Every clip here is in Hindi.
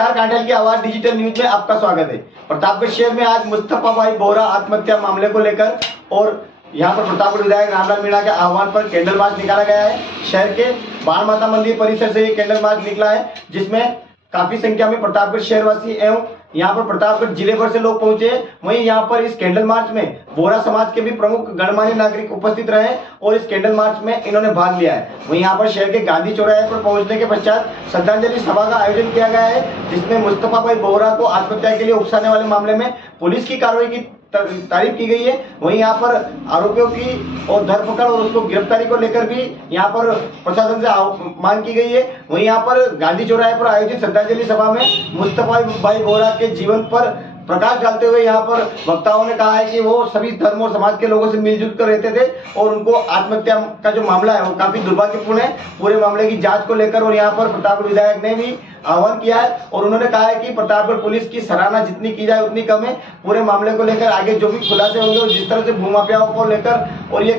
कांडल की आवाज डिजिटल न्यूज में आपका स्वागत है। प्रतापगढ़ शहर में आज मुस्तफा भाई बोहरा आत्महत्या मामले को लेकर और यहाँ पर प्रतापगढ़ विधायक रामलाल मीणा के आह्वान पर कैंडल मार्च निकाला गया है। शहर के बाण माता मंदिर परिसर से ये कैंडल मार्च निकला है, जिसमें काफी संख्या में प्रतापगढ़ शहरवासी एवं यहाँ पर प्रतापगढ़ जिले भर से लोग पहुंचे। वहीं यहाँ पर इस कैंडल मार्च में बोहरा समाज के भी प्रमुख गणमान्य नागरिक उपस्थित रहे और इस कैंडल मार्च में इन्होंने भाग लिया है। वहीं यहाँ पर शहर के गांधी चौराहे पर पहुंचने के पश्चात श्रद्धांजलि सभा का आयोजन किया गया है, जिसमें मुस्तफा भाई बोहरा को आत्महत्या के लिए उकसाने वाले मामले में पुलिस की कार्रवाई की तारीफ की गई है। वहीं यहाँ पर आरोपियों की और धरपकड़ और उसको गिरफ्तारी को लेकर भी यहाँ पर प्रशासन से मांग की गई है। वहीं यहाँ पर गांधी चौराहे पर आयोजित श्रद्धांजलि सभा में मुस्तफा भाई बोहरा के जीवन पर प्रकाश डालते हुए यहाँ पर वक्ताओं ने कहा है कि वो सभी धर्म और समाज के लोगों से मिलजुल कर रहते थे और उनको आत्महत्या का जो मामला है वो काफी दुर्भाग्यपूर्ण है। पूरे मामले की जांच को लेकर और यहाँ पर प्रतापगढ़ विधायक ने भी आह्वान किया है और उन्होंने कहा है कि प्रतापगढ़ पुलिस की सराहना जितनी की जाए उतनी कम है। पूरे मामले को लेकर आगे जो भी खुलासे होंगे और जिस तरह से भूमाफियाओं को लेकर और ये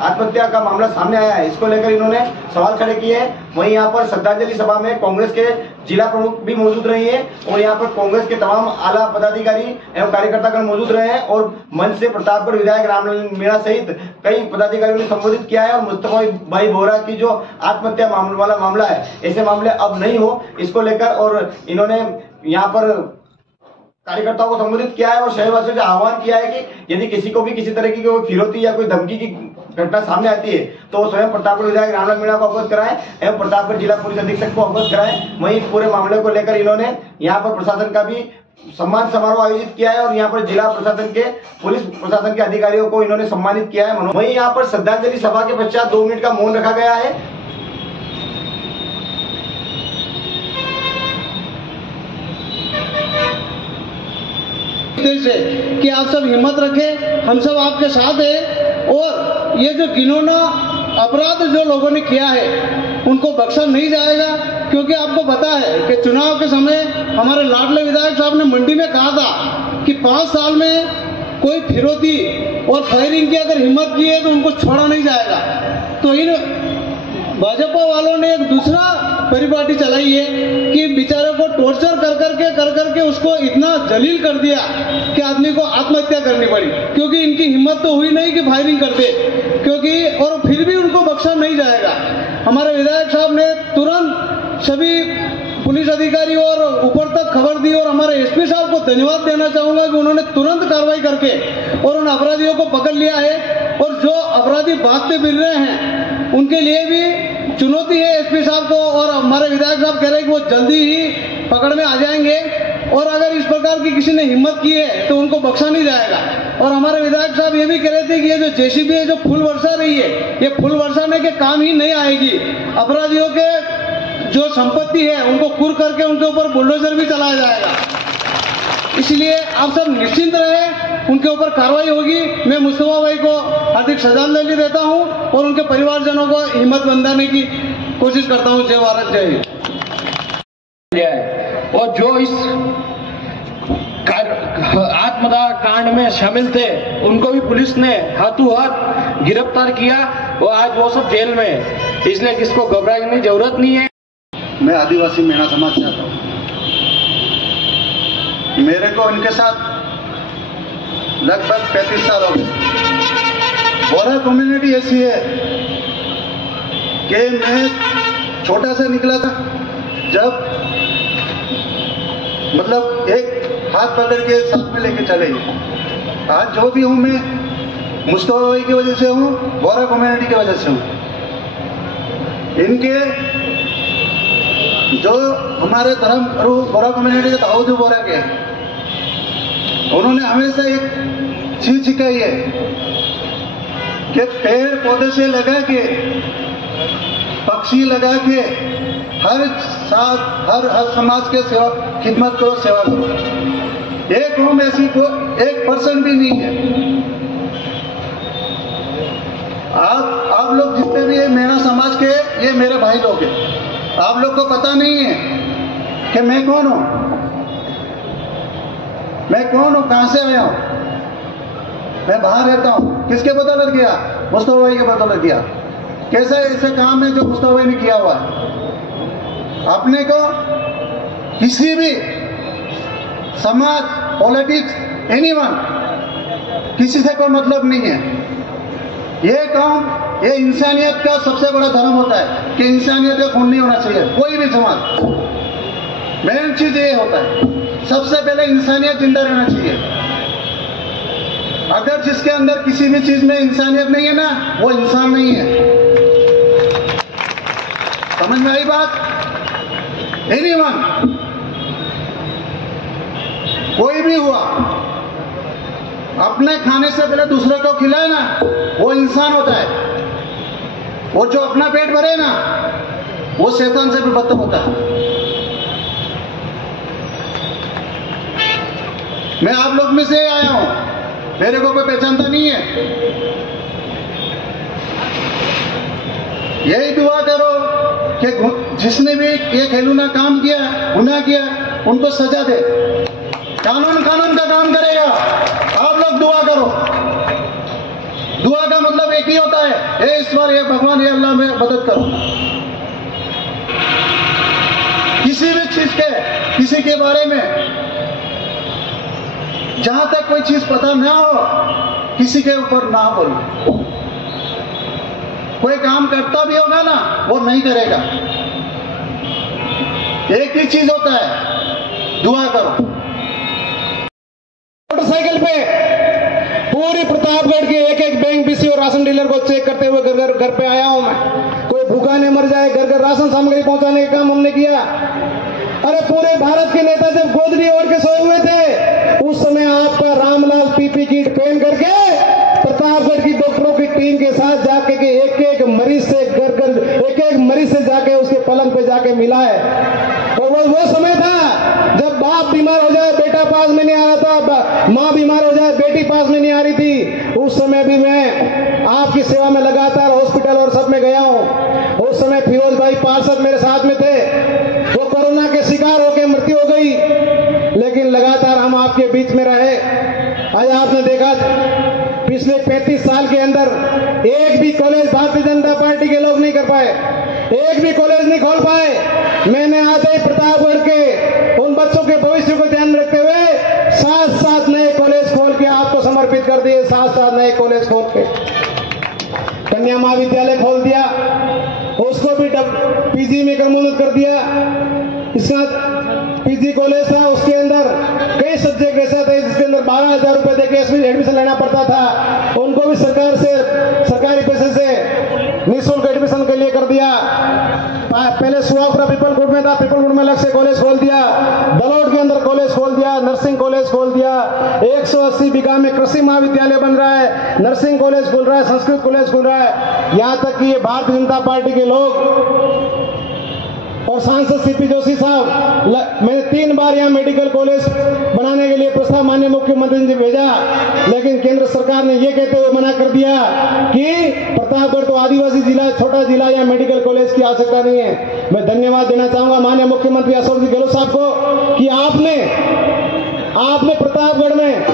आत्महत्या का मामला सामने आया है, इसको लेकर इन्होंने सवाल खड़े किए हैं। वहीं यहाँ पर श्रद्धांजलि सभा में कांग्रेस के जिला प्रमुख भी मौजूद रहे हैं और यहाँ पर कांग्रेस के तमाम आला पदाधिकारी एवं कार्यकर्तागण मौजूद रहे हैं और मंच से प्रतापगढ़ विधायक रामलाल मीणा सहित कई पदाधिकारियों ने संबोधित किया है और मुस्तफा भाई बोहरा की जो आत्महत्या वाला मामला है, ऐसे मामले अब नहीं हो, इसको लेकर और इन्होंने यहाँ पर कार्यकर्ताओं को संबोधित किया है और शहरवासियों से आह्वान किया है कि यदि किसी को भी किसी तरह की कोई फिरौती या कोई धमकी की घटना सामने आती है तो स्वयं प्रतापगढ़ विधायक रामलाल मीणा को अवगत कराएं एवं प्रतापगढ़ जिला पुलिस अधीक्षक को अवगत कराएं। वहीं पूरे मामले को लेकर इन्होंने यहाँ पर प्रशासन का भी सम्मान समारोह आयोजित किया है और यहाँ पर जिला प्रशासन के पुलिस प्रशासन के अधिकारियों को इन्होंने सम्मानित किया है। वहीं यहाँ पर श्रद्धांजलि सभा के पश्चात 2 मिनट का मौन रखा गया है। कि आप सब हिम्मत रखें, हम सब आपके साथ हैं और ये जो घिनौना अपराध जो लोगों ने किया है उनको बख्शा नहीं जाएगा, क्योंकि आपको पता है कि चुनाव के समय हमारे लाडले विधायक साहब ने मंडी में कहा था कि 5 साल में कोई फिरौती और फायरिंग की अगर हिम्मत की है तो उनको छोड़ा नहीं जाएगा। तो इन भाजपा वालों ने एक दूसरा परिपाटी चलाई है कि बेचारे को टॉर्चर कर करके उसको इतना जलील कर दिया कि आदमी को आत्महत्या करनी पड़ी, क्योंकि इनकी हिम्मत तो हुई नहीं कि फायरिंग कर दे, क्योंकि और फिर भी उनको बख्शा नहीं जाएगा। हमारे विधायक साहब ने तुरंत सभी पुलिस अधिकारी और ऊपर तक खबर दी और हमारे एसपी साहब को धन्यवाद देना चाहूंगा कि उन्होंने तुरंत कार्रवाई करके और उन अपराधियों को पकड़ लिया है और जो अपराधी भागते फिर रहे हैं उनके लिए भी चुनौती है एसपी साहब को और हमारे विधायक साहब कह रहे हैं कि वो जल्दी ही पकड़ में आ जाएंगे और अगर इस प्रकार की किसी ने हिम्मत की है तो उनको बख्शा नहीं जाएगा। और हमारे विधायक साहब ये भी कह रहे थे कि ये जो जेसीबी है जो फूल बरसा रही है, ये फूल बरसाने के काम ही नहीं आएगी, अपराधियों के जो संपत्ति है उनको कुर करके उनके ऊपर बुलडोजर भी चलाया जाएगा। इसलिए आप सब निश्चिंत रहे, उनके ऊपर कार्रवाई होगी। मैं मुस्तफा भाई को हार्दिक श्रद्धांजलि देता हूं और उनके परिवारजनों को हिम्मत बंधाने की कोशिश करता हूं। जय भारत, जय हिंद। और जो इस आत्मदाह कांड में शामिल थे उनको भी पुलिस ने हाथों हाथ गिरफ्तार किया और आज वो सब जेल में है, इसलिए किसको घबराने की जरूरत नहीं है। मैं आदिवासी मीणा समाज से आता हूँ। मेरे को इनके साथ लगभग 35 साल हो गए। बोहरा कम्युनिटी ऐसी है कि मैं छोटा सा निकला था जब मतलब एक हाथ पकड़ के साथ में लेके चले। आज जो भी हूँ मैं मुस्तफा भाई की वजह से हूँ, बोहरा कम्युनिटी की वजह से हूँ। इनके जो हमारे धर्म बोहरा कम्युनिटी के दाऊद बोहरा के, उन्होंने हमेशा एक चीज सिखाई है कि पेड़ पौधे से लगा के, पक्षी लगा के हर समाज के सेवा खिदमत करो, सेवा करो। एक रूम ऐसी को 1% भी नहीं है। आप लोग जितने भी मीणा समाज के, ये मेरे भाई लोग हैं। आप लोग को पता नहीं है कि मैं कौन हूं, कहां से आया हूं। मैं बाहर रहता हूं, किसके बदौलत किया? मुस्तफा भाई के बदौलत किया। कैसे ऐसे काम है जो मुस्तफा भाई ने किया हुआ है। अपने को किसी भी समाज, पॉलिटिक्स, एनीवन, किसी से कोई मतलब नहीं है। ये काम, ये इंसानियत का सबसे बड़ा धर्म होता है कि इंसानियत का खून नहीं होना चाहिए कोई भी समाज। मेन चीज ये होता है, सबसे पहले इंसानियत जिंदा रहना चाहिए। अगर जिसके अंदर किसी भी चीज में इंसानियत नहीं है ना, वो इंसान नहीं है। समझ में आई बात? एनीवन, कोई भी हुआ, अपने खाने से पहले दूसरे को खिलाए ना, वो इंसान होता है। वो जो अपना पेट भरे ना, वो शैतान से भी बदतर होता है। मैं आप लोग में से आया हूं, मेरे को कोई पहचानता नहीं है। यही दुआ करो कि जिसने भी ये खेलूना काम किया, गुनाह किया, उनको सजा दे। कानून का काम करेगा। आप लोग दुआ करो। दुआ का मतलब एक ही होता है, हे ईश्वर, हे भगवान, हे अल्लाह, में मदद करो। किसी भी चीज के, किसी के बारे में जहां तक कोई चीज पता ना हो, किसी के ऊपर ना बोलो। कोई काम करता भी होगा ना, वो नहीं करेगा। एक ही चीज होता है, दुआ करो। मोटरसाइकिल पे पूरी प्रतापगढ़ के एक बैंक बीसी और राशन डीलर को चेक करते हुए घर पे आया हूं मैं। कोई भूखा नहीं मर जाए, घर घर राशन सामग्री पहुंचाने का काम हमने किया। अरे पूरे भारत के नेता जब गोदड़ी ओढ़ के सोए हुए थे, उस समय आपका रामलाल पीपी किट पहन करके प्रतापगढ़ की डॉक्टरों की टीम के साथ जाके के एक मरीज से एक मरीज से जाके उसके पलंग पे जाके मिला है। और वो समय था जब बाप बीमार हो जाए बेटा पास में नहीं आ रहा था, माँ बीमार हो जाए बेटी पास में नहीं आ रही थी। उस समय भी मैं आपकी सेवा में लगातार हॉस्पिटल और सब में गया हूँ। उस समय फिरोज भाई पार्षद मेरे साथ में थे, वो कोरोना के शिकार होकर मृत्यु हो गई, लेकिन लगातार हम आपके बीच में रहे। आज आपने देखा पिछले 35 साल के अंदर एक भी कॉलेज भारतीय जनता पार्टी के लोग नहीं कर पाए, एक भी कॉलेज नहीं खोल पाए। मैंने आज ही प्रतापगढ़ के उन बच्चों के भविष्य को ध्यान रखते हुए 7 नए कॉलेज खोल के आपको समर्पित कर दिए। 7 नए कॉलेज खोल के कन्या महाविद्यालय खोल दिया, उसको भी पीजी में क्रमोन्नत कर दिया। इसका पीजी कॉलेज था, उसके अंदर कई सब्जेक्ट ऐसा थे जिसके अंदर 12,000 रुपए देके एडमिशन लेना पड़ता था, उनको भी सरकारी पैसे से निःशुल्क एडमिशन के लिए कर दिया। पहले सुहागपुरा पीपलकोट में था, पीपलकोट में अलग से कॉलेज खोल दिया, बलौट के अंदर कॉलेज खोल दिया, नर्सिंग कॉलेज खोल दिया। 180 बीघा में कृषि महाविद्यालय बन रहा है, नर्सिंग कॉलेज खुल रहा है, संस्कृत कॉलेज खुल रहा है। यहां तक कि ये भारतीय जनता पार्टी के लोग और सांसद सीपी जोशी साहब, मैंने 3 बार यहाँ मेडिकल कॉलेज बनाने के लिए प्रस्ताव माननीय मुख्यमंत्री जी भेजा, लेकिन केंद्र सरकार ने ये कहते हुए मना कर दिया कि प्रतापगढ़ तो आदिवासी जिला, छोटा जिला, यहाँ मेडिकल कॉलेज की आवश्यकता नहीं है। मैं धन्यवाद देना चाहूंगा माननीय मुख्यमंत्री अशोक जी गहलोत साहब को कि आपने प्रतापगढ़ में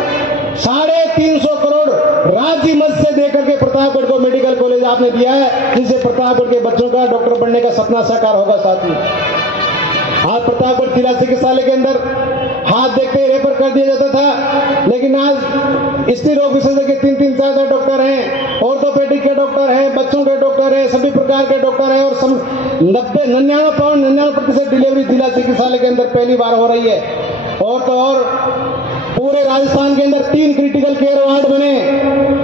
350 करोड़ राज्य मद से देकर के प्रतापगढ़ को मेडिकल कॉलेज आपने दिया है, जिससे प्रतापगढ़ के बच्चों का डॉक्टर बनने का सपना साकार होगा। साथी आज प्रतापगढ़ जिला चिकित्सालय के अंदर हाथ देखते ही रेफर कर दिया जाता था, लेकिन आज स्त्री रोग विशेषज्ञ 3-3, 4-4 डॉक्टर हैं, ऑर्थोपेडिक के डॉक्टर हैं, बच्चों के डॉक्टर हैं, सभी प्रकार के डॉक्टर हैं, और 99% डिलीवरी जिला चिकित्सालय के अंदर पहली बार हो रही है। और तो और पूरे राजस्थान के अंदर 3 क्रिटिकल केयर वार्ड बने।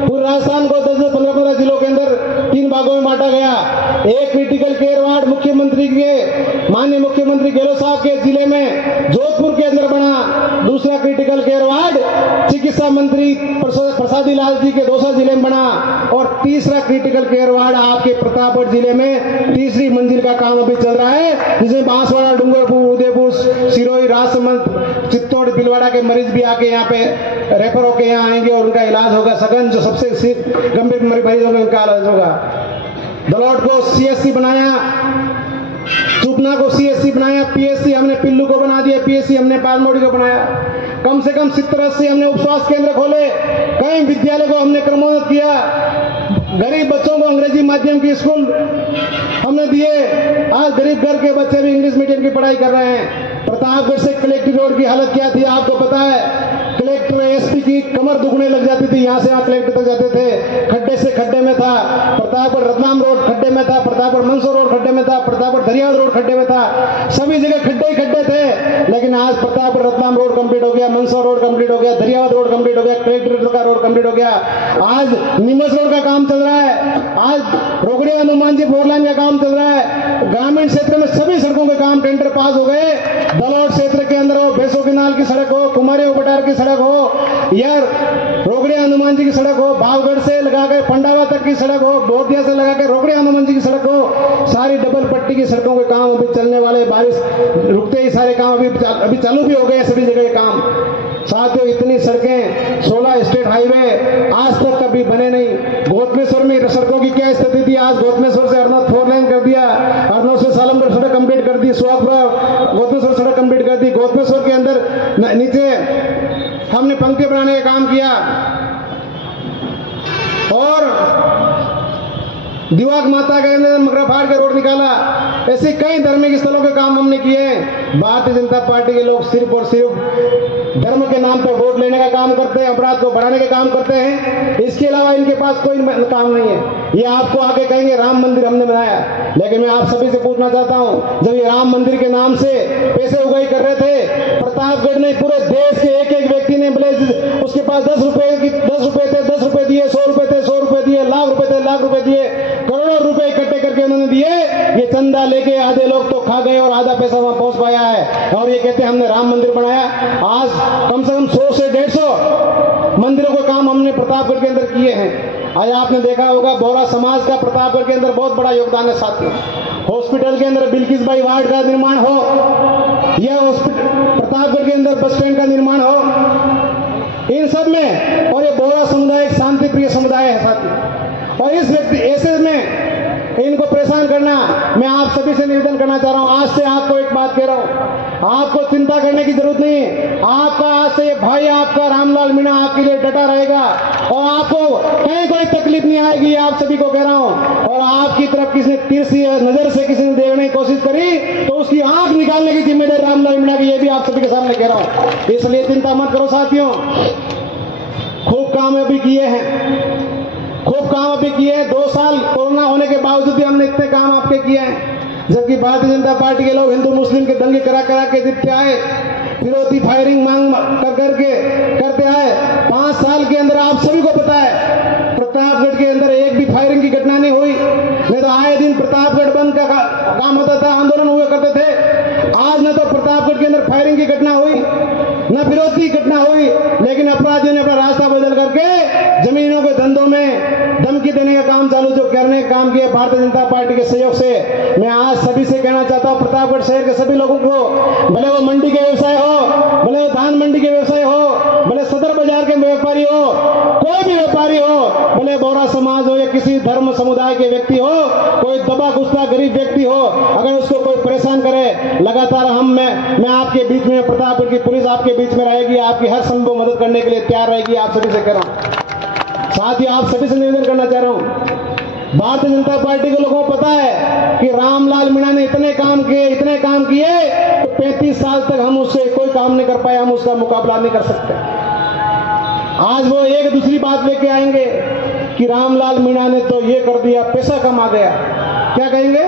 पूरे राजस्थान को 10-15 जिलों के अंदर 3 भागों में बांटा गया। एक क्रिटिकल केयर वार्ड माननीय मुख्यमंत्री गहलोत साहब के जिले में जोधपुर के अंदर बना। दूसरा क्रिटिकल केयर वार्ड चिकित्सा मंत्री प्रसादी लाल जी के दौसा जिले में बना। और तीसरा क्रिटिकल केयर वार्ड आपके प्रतापगढ़ जिले में 3री मंजिल का काम अभी चल रहा है, जिसमें बांसवाड़ा, डूंगरपुर, उदयपुर, सिरोही, राजसमंद, चित्तौड़, भीलवाड़ा के मरीज भी आके यहाँ पे रेफर होकर यहाँ आएंगे और उनका इलाज होगा। सघन जो सबसे गंभीर मरीज होंगे उनका इलाज होगा। दलौट को CSC बनाया, चुपना को CSC बनाया, PSC हमने पिल्लू को बना दिया, PSC हमने पालमोड़ी को बनाया। कम से कम 70-80 हमने उप स्वास्थ्य केंद्र खोले, कई विद्यालय को हमने क्रमोन्नत किया, गरीब बच्चों को अंग्रेजी माध्यम की स्कूल हमने दिए। आज गरीब घर के बच्चे भी इंग्लिश मीडियम की पढ़ाई कर रहे हैं। प्रतापगढ़ से कलेक्ट्रेट रोड की हालत क्या थी आपको पता है। कलेक्टर एसपी की कमर दुखने लग जाती थी, यहाँ से यहाँ कलेक्टर तक जाते थे, खड्डे से खड्डे में था। प्रतापगढ़ रतलाम रोड खड्डे में था, प्रतापगढ़ मंदसौर रोड खड्डे में था, प्रतापगढ़ दरियाद रोड खड्डे में था, सभी जगह खड्डे ही खड्डे थे। लेकिन आज प्रतापगढ़ रतलाम रोड कंप्लीट हो गया, मंदसौर रोड कंप्लीट हो गया, दरियाद रोड कंप्लीट हो गया, कलेक्ट्रेट का रोड कंप्लीट हो गया, आज नीमच रोड का काम चल रहा है, आज रोकड़िया हनुमान जी फोर लाइन का काम चल रहा है। ग्रामीण क्षेत्र में सभी सड़कों के काम टेंडर पास हो गए। दलौट क्षेत्र के अंदर हो, भैंसों की नाल की सड़क हो, कुमारी उपटार की सड़क हो, या रोकड़िया हनुमान जी की सड़क हो, भावगढ़ से लगाकर पंडावा तक की सड़क हो, बोधिया से लगाकर रोकड़िया हनुमान जी की सड़क हो, सारी डबल पट्टी की सड़कों के काम अभी चलने वाले, बारिश रुकते ही सारे काम अभी चालू भी हो गए सभी जगह के काम। साथियों, इतनी सड़कें, 16 स्टेट हाईवे आज तक कभी बने नहीं। गोतमेश्वर में सड़कों की क्या स्थिति थी, आज गोतमेश्वर से अरनौत 4 लेन कर दिया, अरनौत से सालमगढ़ सड़क कंप्लीट कर दी, सुहागपुरा गोतमेश्वर सड़क कंप्लीट कर दी। गोतमेश्वर के अंदर नीचे हमने पंक्ति बनाने का काम किया और दिवाग माता के अंदर मगराफाड़ का रोड निकाला। ऐसे कई धार्मिक स्थलों के काम हमने किए। भारतीय जनता पार्टी के लोग सिर्फ और सिर्फ धर्म के नाम पर वोट लेने का काम करते हैं, अपराध को बढ़ाने का काम करते हैं, इसके अलावा इनके पास कोई काम नहीं है। ये आपको आगे कहेंगे राम मंदिर हमने बनाया, लेकिन मैं आप सभी से पूछना चाहता हूं, जब ये राम मंदिर के नाम से पैसे उगाई कर रहे थे, प्रतापगढ़ में पूरे देश के एक एक व्यक्ति ने बोले उसके पास 10 रुपए थे, 10 रुपए दिए, 100 रुपए थे, 100 रुपए दिए, लाख रुपए थे, लाख रुपए दिए, करोड़ों रुपए इकट्ठे करके उन्होंने दिए। ये चंदा लेके आधे लोग तो खा गए और आधा पैसा वहां पहुंच पाया है, और ये कहते हैं हमने राम मंदिर बनाया। आज कम से कम 100 से 150 मंदिरों के काम हमने प्रतापगढ़ के अंदर किए हैं। आज आपने देखा होगा बोहरा समाज का प्रतापगढ़ के अंदर बहुत बड़ा योगदान है साथियों। हॉस्पिटल के अंदर बिल्किस बाई वार्ड का निर्माण हो, या हॉस्पिटल प्रतापगढ़ के अंदर बस स्टैंड का निर्माण हो, इन सब में, और ये बोहरा समुदाय एक शांति प्रिय समुदाय है साथियों, और इस व्यक्ति ऐसे में इनको परेशान करना, मैं आप सभी से निवेदन करना चाह रहा हूं। आज से आपको एक बात कह रहा हूं, आपको चिंता करने की जरूरत नहीं है। आपका आज से ये भाई आपका रामलाल मीणा आपके लिए डटा रहेगा, और आपको कहीं कोई तकलीफ नहीं आएगी, आप सभी को कह रहा हूं। और आपकी तरफ किसी ने तिरछी नजर से किसी ने देखने की कोशिश करी तो उसकी आंख निकालने की जिम्मेदारी रामलाल मीणा की, ये भी आप सभी के सामने कह रहा हूं। इसलिए चिंता मत करो साथियों, खूब काम अभी किए हैं, खूब काम अभी किए हैं। 2 साल कोरोना होने के बावजूद भी हमने इतने काम आपके किए हैं, जबकि भारतीय जनता पार्टी के लोग हिंदू मुस्लिम के दंगे करा के जीतते आए, फिरौती फायरिंग मांग करके करते आए। 5 साल के अंदर आप सभी को पता है प्रतापगढ़ के अंदर एक भी फायरिंग की घटना नहीं हुई, नहीं तो आए दिन प्रतापगढ़ बंद का काम होता था, आंदोलन हुआ करते थे। आज न तो प्रतापगढ़ के अंदर फायरिंग की घटना हुई, न विरोधी घटना हुई, लेकिन अपराधियों ने अपना रास्ता बदल करके जमीनों के धंधों में धमकी देने का काम चालू जो करने का काम किया भारतीय जनता पार्टी के सहयोग से। मैं आज सभी से कहना चाहता हूं, प्रतापगढ़ शहर के सभी लोगों को, भले वो मंडी के व्यवसाय हो, भले वो धान मंडी के व्यवसाय हो, भले सदर बाजार के व्यापारी हो, कोई भी व्यापारी हो, भले बोहरा समाज हो या किसी धर्म समुदाय के व्यक्ति हो, कोई दबा कुचला गरीब व्यक्ति हो, अगर उसको कोई परेशान करे, लगातार मैं आपके बीच में, प्रतापगढ़ की पुलिस आपके बीच में रहेगी, आपकी हर संभव मदद करने के लिए तैयार रहेगी। आप सभी से कह रहा हूं, साथ ही आप सभी से निवेदन करना चाह रहा हूं, भारतीय जनता पार्टी के लोगों को पता है कि रामलाल मीणा ने इतने काम किए तो 35 साल तक हम उससे कोई काम नहीं कर पाए, हम उसका मुकाबला नहीं कर सकते। आज वो एक दूसरी बात लेके आएंगे कि रामलाल मीणा ने तो ये कर दिया, पैसा कमा गया। क्या कहेंगे?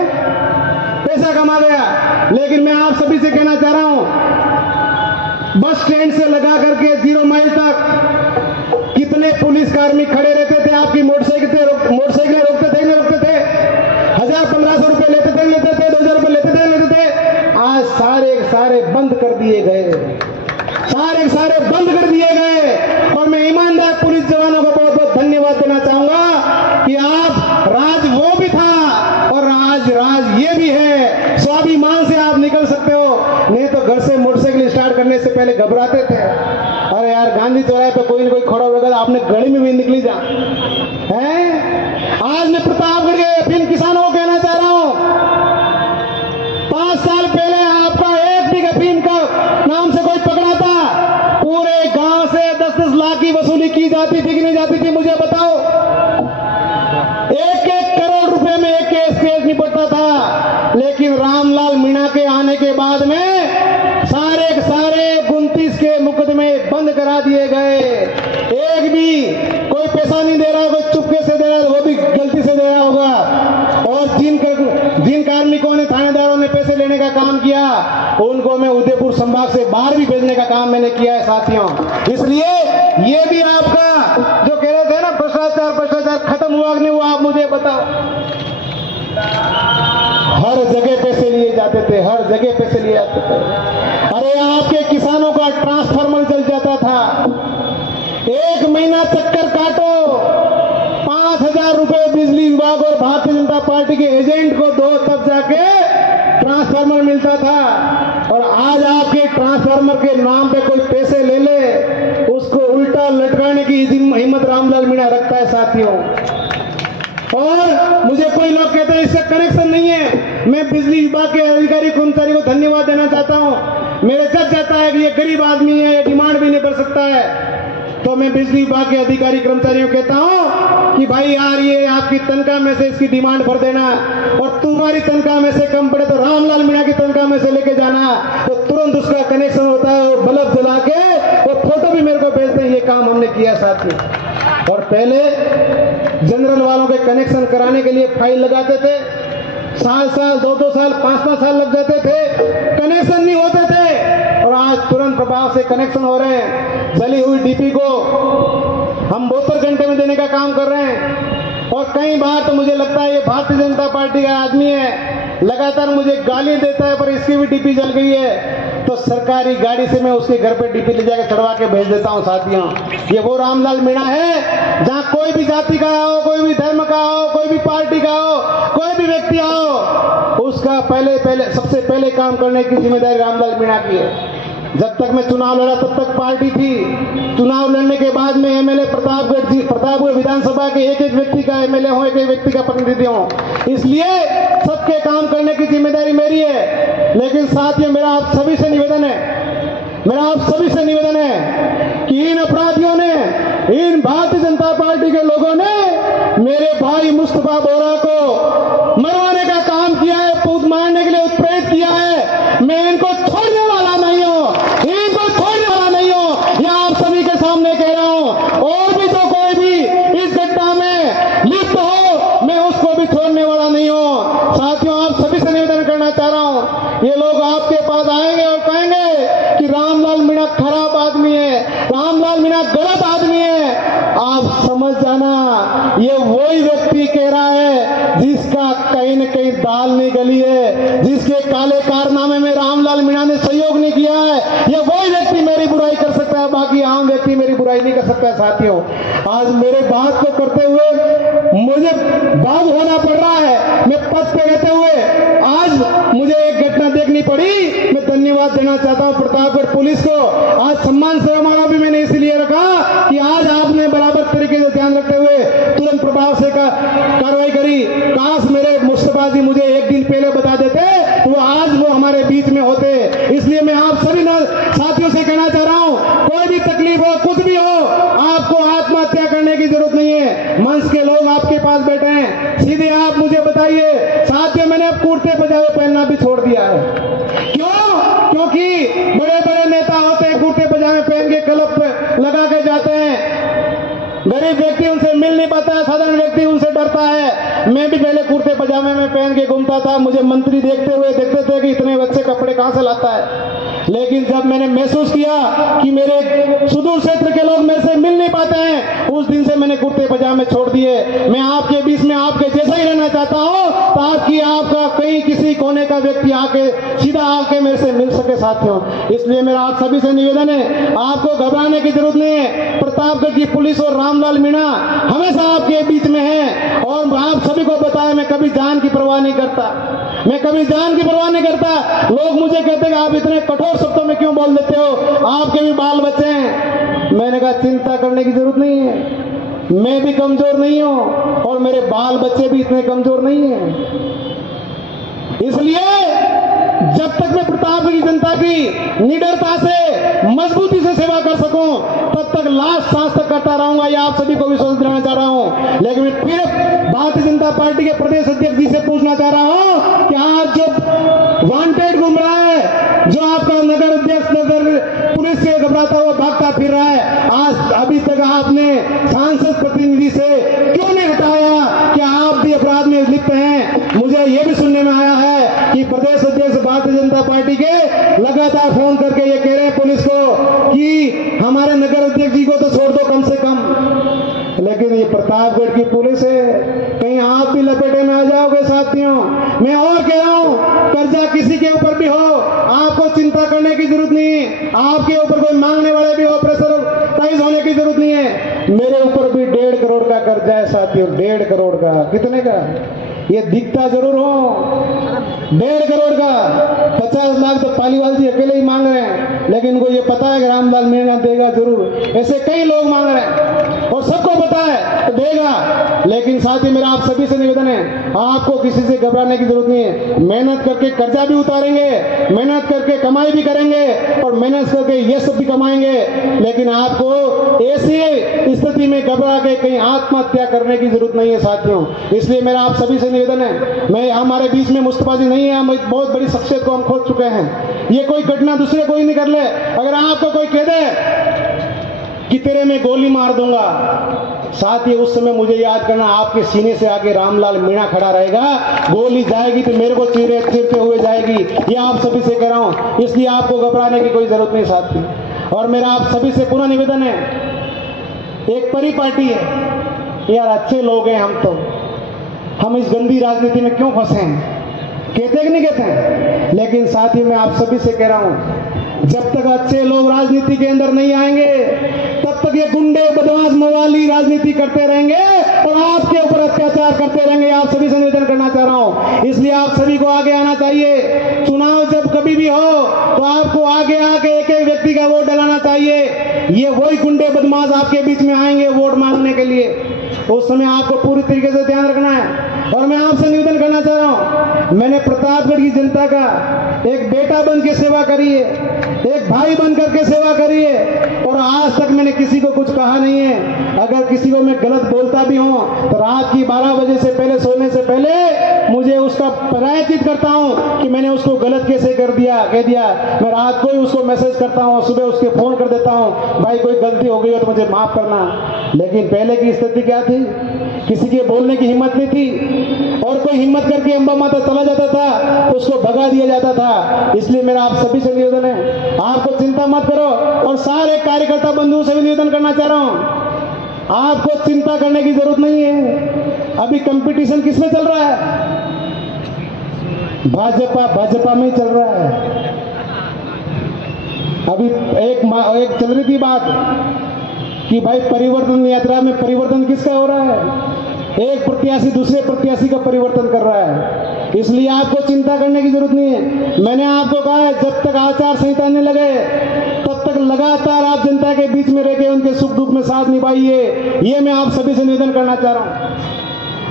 पैसा कमा गया। लेकिन मैं आप सभी से कहना चाह रहा हूं, बस स्टैंड से लगा करके 0 माइल तक कितने पुलिसकर्मी खड़े रहते थे, आपकी मोटरसाइकिलें रोकते थे, नहीं रोकते थे, 1000-1500 रुपए लेते थे, 2000 रुपए लेते थे। आज सारे बंद कर दिए गए, सारे बंद कर दिए गए। और मैं ईमानदार पुलिस जवानों को बहुत बहुत धन्यवाद देना चाहूंगा कि आप राज वो भी था और राज ये भी है। स्वाभिमान से आप निकल सकते हो, नहीं तो घर से मोटरसाइकिल स्टार्ट करने से पहले घबराते थे, अरे यार गांधी चौराहे पे कोई न कोई खड़ा होगा, आपने गली में भी निकली जा है। आज मैं प्रतापगढ़ के फिल्म किसानों को कहना चाह रहा हूं, 5 साल पहले आपका एक भी अफीम का नाम से कोई पकड़ा था, पूरे गांव से 10-10 लाख की वसूली की जाती थी कि नहीं जाती थी? मुझे बताओ। 1-1 करोड़ रुपए में एक केस निपटता था। लेकिन रामलाल मीणा के आने के बाद में एक सारे 29 के मुकदमे बंद करा दिए गए। एक भी कोई पैसा नहीं दे रहा, कोई चुपके से दे रहा है, वो भी गलती से दे रहा होगा। और जिन कार्मिकों ने, थानेदारों ने पैसे लेने का काम किया, उनको मैं उदयपुर संभाग से बाहर भी भेजने का काम मैंने किया है साथियों। इसलिए ये भी आपका जो कह रहे थे ना भ्रष्टाचार खत्म हुआ कि नहीं हुआ, आप मुझे बताओ। हर जगह पैसे लिए जाते थे, हर जगह पैसे लिए जाते थे। अरे आपके किसानों का ट्रांसफार्मर चल जाता था, 1 महीना चक्कर काटो, 5,000 रुपए बिजली विभाग और भारतीय जनता पार्टी के एजेंट को दो, तब जाके ट्रांसफार्मर मिलता था। और आज आपके ट्रांसफार्मर के नाम पे कोई पैसे ले ले, उसको उल्टा लटकाने की हिम्मत रामलाल मीणा रखता है साथियों। और मुझे कोई लोग कहते हैं इससे कनेक्शन नहीं है। मैं बिजली विभाग के अधिकारी कर्मचारी को धन्यवाद देना चाहता हूं। मेरे जब जाता है कि ये गरीब आदमी है, ये डिमांड भी नहीं कर सकता है, तो मैं बिजली विभाग के अधिकारी कर्मचारियों को कहता हूं कि भाई यार, ये आपकी तनख्वाह में से इसकी डिमांड भर देना, और तुम्हारी तनख्वाह में से कम पड़े तो रामलाल मीणा की तनख्वाह में से लेके जाना, तो तुरंत उसका कनेक्शन होता है। और बल्ब जला के वो फोटो भी मेरे को भेजते हैं। ये काम हमने किया साथी। और पहले जनरल वालों के कनेक्शन कराने के लिए फाइल लगाते थे, साल 2-2 साल 5-5 साल लग जाते थे, कनेक्शन नहीं होते थे। और आज तुरंत प्रभाव से कनेक्शन हो रहे हैं। जली हुई डीपी को हम 72 घंटे में देने का काम कर रहे हैं। और कई बार तो मुझे लगता है ये भारतीय जनता पार्टी का आदमी है, लगातार मुझे गाली देता है, पर इसकी भी डीपी जल गई है तो सरकारी गाड़ी से मैं उसके घर पे डीपी ले जाकर चढ़वा के भेज देता हूं साथियों। ये वो रामलाल मीणा है जहां कोई भी जाति का हो, कोई भी धर्म का हो, कोई भी पार्टी का हो, कोई भी व्यक्ति हो, उसका सबसे पहले काम करने की जिम्मेदारी रामलाल मीणा की है। जब तक मैं चुनाव लड़ा तब तक पार्टी थी। चुनाव लड़ने के बाद में एमएलए प्रतापगढ़ विधानसभा के एक व्यक्ति का एमएलए हूं, एक व्यक्ति का प्रतिनिधि हूं, इसलिए सबके काम करने की जिम्मेदारी मेरी है। लेकिन साथियों, मेरा आप सभी से निवेदन है कि इन अपराधियों ने, इन भारतीय जनता पार्टी के लोगों ने मेरे भाई मुस्तफा बोरा को मरवाने का काम किया है, पूत मारने के लिए उत्प्रेरित किया है। मैं इनको छोड़ने वाला नहीं हूं, इनको छोड़ने वाला नहीं हूं। यह आप सभी के सामने कह रहा हूं। और भी तो कोई भी इस घटना में लिप्त हो, मैं उसको भी छोड़ने वाला नहीं हूं। साथियों, आप सभी से निवेदन करना चाह रहा हूं, ये लोग आपके पास आएंगे और कहेंगे कि रामलाल मीणा खराब आदमी है, रामलाल मीणा गलत आदमी है। आप समझ जाना, ये वही व्यक्ति कह रहा है जिसका कहीं न कहीं दाल नहीं गली है, जिसके काले कारनामे में रामलाल मीणा ने सहयोग नहीं किया है। ये वही व्यक्ति मेरी बुराई कर सकता है, बाकी आम व्यक्ति मेरी बुराई नहीं कर सकता है। साथियों, आज मेरे बात को करते हुए मुझे बाग होना पड़ रहा है। मैं पद पे रहते हुए आज मुझे एक घटना देखनी पड़ी। मैं धन्यवाद देना चाहता हूं प्रतापगढ़ पुलिस को। आज सम्मान समारोह भी मैंने इसलिए रखा कि आज आपने बराबर तरीके से ध्यान रखते हुए तुरंत प्रभाव से कार्रवाई करी। काश मेरे मुस्तफा जी मुझे एक दिन पहले बता देते तो आज वो हमारे बीच में होते। इसलिए मैं आप सभी साथियों से कहना चाह रहा हूं, कोई भी तकलीफ हो, कुछ भी हो, आपको आत्महत्या करने की जरूरत नहीं है। मंच के लोग आपके पास बैठे हैं, सीधे आप मुझे बताइए। साथियों, मैंने अब कुर्ते पजामे पहनना भी छोड़ दिया है। क्यों? क्योंकि बड़े बड़े नेता होते हैं, कुर्ते पजामे पहन के क्लब पे लगा के जाते हैं। गरीब व्यक्ति उनसे मिल नहीं पाता है, साधारण व्यक्ति उनसे डरता है। मैं भी पहले कुर्ते पजामे में पहन के घूमता था। मुझे मंत्री देखते थे कि इतने अच्छे कपड़े कहां से लाता है। लेकिन जब मैंने महसूस किया कि मेरे सुदूर क्षेत्र के लोग मेरे से मिल नहीं पाते हैं, उस दिन से मैंने कुर्ते पजामे छोड़ दिए। मैं आपके बीच में आपके जैसा ही रहना चाहता हूं, ताकि आपका कहीं किसी कोने का व्यक्ति आके सीधा आके मेरे से मिल सके साथियों। इसलिए मेरा आप सभी से निवेदन है, आपको घबराने की जरूरत नहीं है। प्रतापगढ़ की पुलिस और रामलाल मीणा हमेशा आपके बीच में है। और आप सभी को बताया, मैं कभी जान की परवाह नहीं करता, मैं कभी जान की परवाह नहीं करता। लोग मुझे कहते हैं आप इतने कठोर शब्दों में क्यों बोल देते हो, आपके भी बाल बच्चे हैं। मैंने कहा चिंता करने की जरूरत नहीं है, मैं भी कमजोर नहीं हूं और मेरे बाल बच्चे भी इतने कमजोर नहीं हैं। इसलिए जब तक मैं प्रतापगढ़ की जनता की निडरता से, मजबूती से सेवा कर सकूं, तब तक लास्ट सांस तक करता रहूंगा। ये आप सभी को विश्वास दिलाना चाह रहा हूं। लेकिन मैं फिर भारतीय जनता पार्टी के प्रदेश अध्यक्ष जी से पूछना चाह रहा हूं कि आज जो वांटेड घूम रहा है, जो आपका नगर अध्यक्ष घबराता हुआ भागता फिर रहा है। आज अभी तक आपने सांसद प्रतिनिधि से क्यों नहीं हटाया कि आप भी अपराध में लिप्त हैं? मुझे ये भी सुनने में आया है कि प्रदेश अध्यक्ष भारतीय जनता पार्टी के लगातार फोन करके ये कह रहे हैं पुलिस को कि हमारे नगर अध्यक्ष जी को तो छोड़ दो कम से कम। लेकिन ये प्रतापगढ़ की पुलिस है, कहीं आप भी लपेटे में आ जाओगे साथियों। मैं और कह रहा हूं, कर्जा किसी के ऊपर भी हो, आपको चिंता करने की जरूरत नहीं है। आपके ऊपर कोई मांगने वाले भी हो, प्रेशराइज होने की जरूरत नहीं है। मेरे ऊपर भी 1.5 करोड़ का कर्जा है साथियों, 1.5 करोड़ का। कितने का? ये दिखता जरूर हो 1.5 करोड़ का। 50 लाख तो पालीवाल जी अकेले ही मांग रहे हैं, लेकिन इनको ये पता है कि रामलाल मीणा देगा जरूर। ऐसे कई लोग मांग रहे हैं और सबको पता है तो देगा। लेकिन साथ ही मेरा आप सभी से निवेदन है, आपको किसी से घबराने की जरूरत नहीं है। मेहनत करके कर्जा भी उतारेंगे, मेहनत करके कमाई भी करेंगे और मेहनत करके ये सब भी कमाएंगे। लेकिन आपको ऐसी स्थिति में घबरा के कहीं आत्महत्या करने की जरूरत नहीं है साथियों। इसलिए मेरा आप सभी से निवेदन है, मैं हमारे बीच में मुस्तफा जी नहीं है, हम एक बहुत बड़ी शख्सियत को हम खोज चुके हैं। ये कोई घटना दूसरे कोई नहीं कर ले। अगर आपको कोई कह दे कि तेरे में गोली मार दूंगा, साथ ही उस समय मुझे याद करना, आपके सीने से आगे रामलाल मीणा खड़ा रहेगा। गोली जाएगी तो मेरे को चीरते हुए जाएगी। ये आप सभी से कह रहा हूं, इसलिए आपको घबराने की कोई जरूरत नहीं साथी। और मेरा आप सभी से पुनः निवेदन है, एक परिपाटी है यार, अच्छे लोग हैं हम इस गंदी राजनीति में क्यों फंसे हैं? कहते कि नहीं कहते हैं? लेकिन साथ ही मैं आप सभी से कह रहा हूं, जब तक अच्छे लोग राजनीति के अंदर नहीं आएंगे तब तक ये गुंडे बदमाश मवाली राजनीति करते रहेंगे और आपके ऊपर अत्याचार करते रहेंगे। आप सभी से निवेदन करना चाह रहा हूं, इसलिए आप सभी को आगे आना चाहिए। चुनाव जब कभी भी हो तो आपको आगे आके एक एक व्यक्ति का वोट डलाना चाहिए। ये वही गुंडे बदमाश आपके बीच में आएंगे वोट मांगने के लिए, उस समय आपको पूरी तरीके से ध्यान रखना है। और मैं आपसे निवेदन करना चाह रहा हूं, मैंने प्रतापगढ़ की जनता का एक बेटा बन के सेवा करी है, एक भाई बन करके सेवा करी है और आज तक मैंने किसी को कुछ कहा नहीं है। अगर किसी को मैं गलत बोलता भी हूं तो रात की 12 बजे से पहले सोने से पहले मुझे उसका प्रायश्चित करता हूं कि मैंने उसको गलत कैसे कह दिया। मैं रात को ही उसको मैसेज करता हूं, सुबह उसके फोन कर देता हूं, भाई कोई गलती हो गई हो तो मुझे माफ करना। लेकिन पहले की स्थिति क्या थी? किसी के बोलने की हिम्मत नहीं थी और कोई हिम्मत करके अंबा माता चला जाता था तो उसको भगा दिया जाता था। इसलिए मेरा आप सभी से निवेदन है, आपको चिंता मत करो। और सारे कार्यकर्ता बंधुओं से भी निवेदन करना चाह रहा हूं, आपको चिंता करने की जरूरत नहीं है। अभी कंपटीशन किसमें चल रहा है? भाजपा में चल रहा है। अभी एक चल रही थी बात कि भाई परिवर्तन यात्रा में परिवर्तन किसका हो रहा है? एक प्रत्याशी दूसरे प्रत्याशी का परिवर्तन कर रहा है। इसलिए आपको चिंता करने की जरूरत नहीं है। मैंने आपको कहा है, जब तक आचार संहिता नहीं लगे तब तक लगातार आप जनता के बीच में रह के उनके सुख दुख में साथ निभाइए। ये मैं आप सभी से निवेदन करना चाह रहा हूं।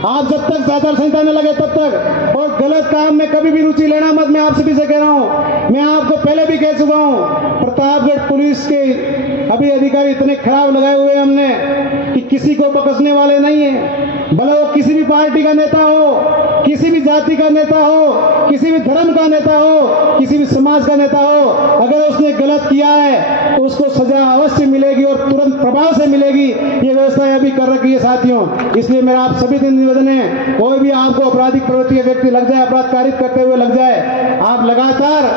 आप जब तक आचार संहिता न लगे तब तक, और गलत काम में कभी भी रुचि लेना मत। मैं आप सभी से कह रहा हूं, मैं आपको पहले भी कह चुका हूं, प्रतापगढ़ पुलिस के अभी अधिकारी इतने खराब लगाए हुए हमने कि किसी को बकसने वाले नहीं है। भले वो किसी भी पार्टी का नेता हो, किसी भी जाति का नेता हो, किसी भी धर्म का नेता हो, किसी भी समाज का नेता हो, अगर उसने गलत किया है तो उसको सजा अवश्य मिलेगी और तुरंत प्रभाव से मिलेगी। ये व्यवस्था अभी कर रखी है साथियों। इसलिए मेरा आप सभी से निवेदन है, कोई भी आपको आपराधिक प्रवृत्ति का व्यक्ति लग जाए, अपराध कारित करते हुए लग जाए, आप लगातार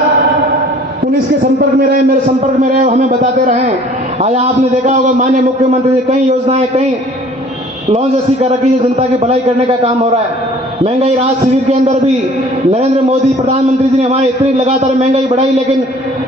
पुलिस के संपर्क में रहे, मेरे संपर्क में रहे, हमें बताते रहें। आज आपने देखा होगा माननीय मुख्यमंत्री ने कई योजनाएं, कई लॉन्च ऐसी कर रखी है, जनता की भलाई करने का काम हो रहा है। महंगाई राहत शिविर के अंदर भी नरेंद्र मोदी प्रधानमंत्री जी ने हमारे इतनी लगातार महंगाई बढ़ाई, लेकिन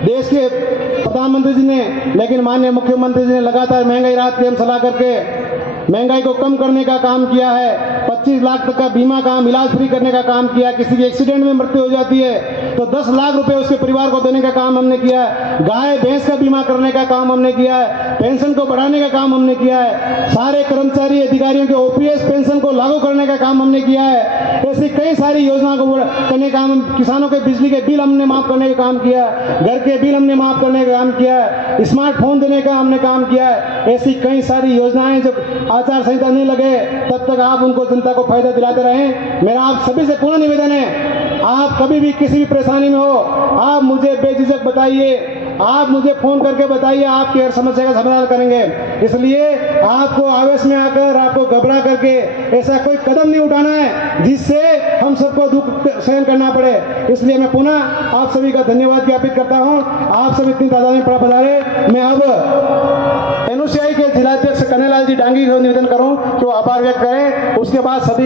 देश के प्रधानमंत्री जी ने, लेकिन माननीय मुख्यमंत्री जी ने लगातार महंगाई राहत कैंप चला करके महंगाई को कम करने का काम किया है। 25 लाख तक का बीमा काम, इलाज फ्री करने का काम किया। किसी की एक्सीडेंट में मृत्यु हो जाती है तो 10 लाख रुपए उसके परिवार को देने का काम हमने किया है। गाय भैंस का बीमा करने का काम हमने किया है। पेंशन को बढ़ाने का काम हमने किया है। सारे कर्मचारी अधिकारियों के ओपीएस पेंशन को लागू करने का काम हमने किया है। ऐसी कई सारी योजनाओं को करने का काम, किसानों के बिजली के बिल हमने माफ करने का काम किया है, घर के बिल हमने माफ करने का काम किया है, स्मार्टफोन देने का हमने काम किया है। ऐसी कई सारी योजनाएं जब आचार संहिता नहीं लगे तब तक आप उनको, जनता को फायदा दिलाते रहें। मेरा आप सभी से पुनः निवेदन है, आप कभी भी किसी भी परेशानी में हो, आप मुझे बेझिझक बताइए। आप मुझे फोन करके बताइए, आपकी हर समस्या का समाधान करेंगे। इसलिए आपको आवेश में आकर, आपको घबरा करके ऐसा कोई कदम नहीं उठाना है जिससे हम सबको दुख सहन करना पड़े। इसलिए मैं पुनः आप सभी का धन्यवाद ज्ञापित करता हूं। आप सब इतनी तादाद में पधारे। मैं अब एनओसीआई के जिलाध्यक्ष कन्हैयालाल जी डांगी को निवेदन करूं कि वो आभार व्यक्त करें। उसके बाद सभी